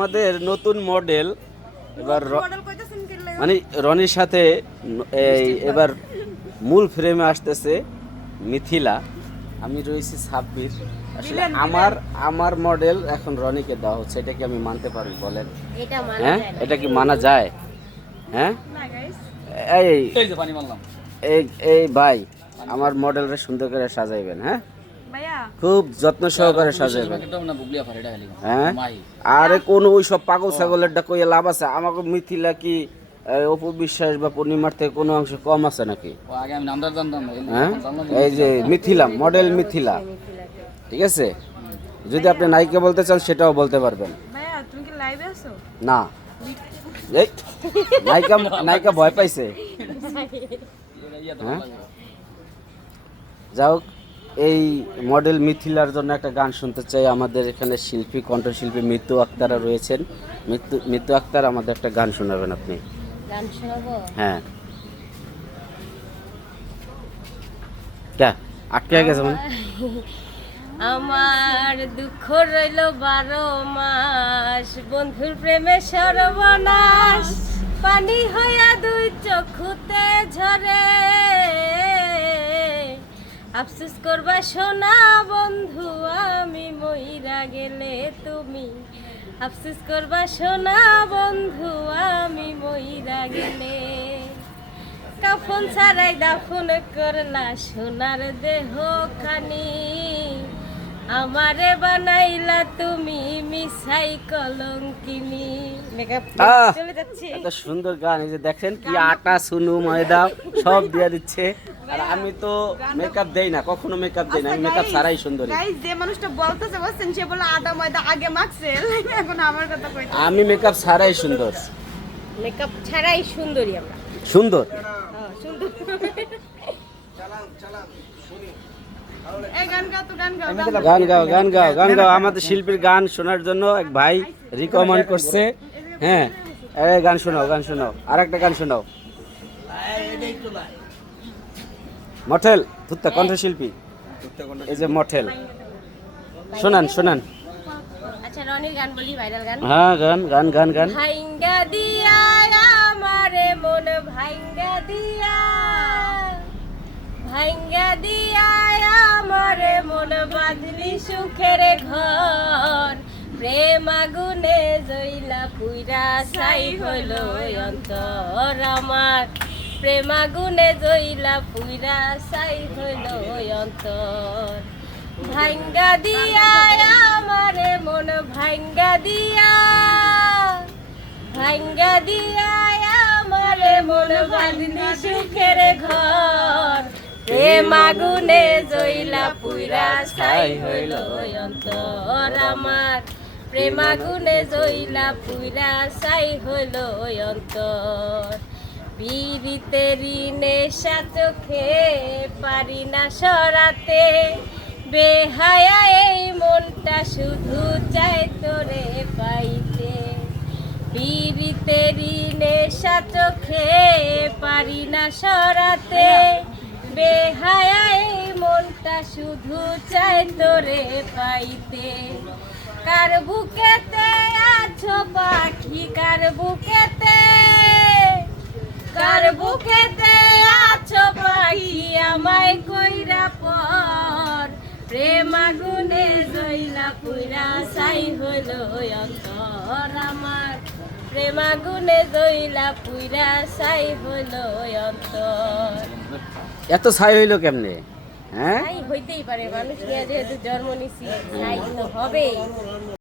আমাদের নতুন মডেল এবার মানে রনির সাথে এবার মূল ফ্রেমে আসতেছে মিথিলা। আমি রয়েছি সাব্বির। আসলে আমার মডেল এখন রনিকে দেওয়া হচ্ছে, এটা কি আমি মানতে পারি বলেন? হ্যাঁ, এটা কি মানা যায়? হ্যাঁ, এই ভাই আমার মডেলটা সুন্দর করে সাজাইবেন। হ্যাঁ, খুব যত্ন সহকারে সাজাইবেন। হ্যাঁ, আরে কোন ওই সব পাগল ছাগলেরটা কইয়া লাভ আছে? আমাকে মিথিলা কি অপু বিশ্বাস বা পূর্ণিমার থেকে কোনো অংশ কম আছে নাকি? হ্যাঁ, এই যে মিথিলা মডেল মিথিলা, ঠিক আছে? যদি আপনি নায়িকা বলতে চান সেটাও বলতে পারবেন। না, এই নায়িকা ভয় পাইছে। হ্যাঁ, যাও, এই মডেল মিথিলার জন্য একটা গান শুনতে চাই। আমাদের এখানে শিল্পী, কণ্ঠশিল্পী মিতু আক্তারা রয়েছেন। মিতু আক্তার, আমাদের একটা গান শোনাবেন আপনি। গান শোনাবো? হ্যাঁ, কে আটকে গেছে মানে? আমার দুঃখ রইল 12 মাস, বন্ধুর প্রেমে সর্বনাশ, পানি হইয়া দুই চোখুতে ঝরে। আফসোস করবা সোনা বন্ধু আমি মইরা গেলে তুমি, আফসোস করবা সোনা বন্ধু আমি মইরা গেলে। কাফন ছাড়াই দাফন করলা সোনার দেহ খানি, আমারে বানাইলা তুমি মিছাই কলঙ্কিনী। মেকআপ চলে যাচ্ছে। এত সুন্দর গান, এই যে দেখেন কি আটা সুনু ময়দা সব দিয়ে দিচ্ছে। আর আমি তো মেকআপ দেই না, কখনো মেকআপ দেই না, আমি মেকআপ ছাড়াই সুন্দরী। গাইস, যে মানুষটা বলতেছে বলছেন সে বলে আটা ময়দা আগে মাখছে, এখন আমার কথা কইতে। আমি মেকআপ ছাড়াই সুন্দর। মেকআপ ছাড়াই সুন্দরী আমরা। সুন্দর। হ্যাঁ, সুন্দর। এই গান গাও তো, গান গাও। গান গাও। আমাদের শিল্পীর গান শোনার জন্য এক ভাই রিকমেন্ড করছে। হ্যাঁ, গান শোনাও। আর একটা গান শোনাও। মঠেল তুত্তা কণ্ঠশিল্পী, এই যে মঠেল, শোনান। আচ্ছা, রনির গান বলি, ভাইরাল গান। হ্যাঁ, গান। ভাইঙ্গা দিয়া আমারে মন ভাইঙ্গা দিয়া, ভাইঙ্গা দিয়া আমারে মন বাঁধলি সুখের ঘর, প্রেম আগুনে জইলা পুইরা ছাই হইল অন্তর আমার, প্রেম আগুনে জইলা পুইরা ছাই হইল অন্তর। ভাইঙ্গা দিয়া আমারে মন ভাইঙ্গা দিয়া, ভাইঙ্গা দিয়া আমারে মন বাঁধলি সুখের ঘর, প্রেম আগুনে জইলা পুইরা ছাই হইল অন্তর আমার, প্রেম আগুনে জইলা পুইরা ছাই হইল অন্তর। পীড়িতেরি নেশা চোখে পারি না সরাতে, বেহায়া এই মনটা শুধু চাই তোরে পাইতে। পীড়িতেরি নেশা চোখে পারি না সরাতে, বেহায়া এই মনটা শুধু চাই তোরে পাইতে। কার বুকেতে আছো পাখি, কার বুকেতে আছো পাখি, আমায় কইরা পর, প্রেম আগুনে জইলা পুইরা ছাই হইল অন্তর আমার, প্রেম আগুনে জইলা পুইরা ছাই হইল অন্তর। এত ছাই হইলো কেমনে? হ্যাঁ, হইতেই পারে, মানুষ নিয়ে যেহেতু জন্ম নিছি, ছাই তো হবেই।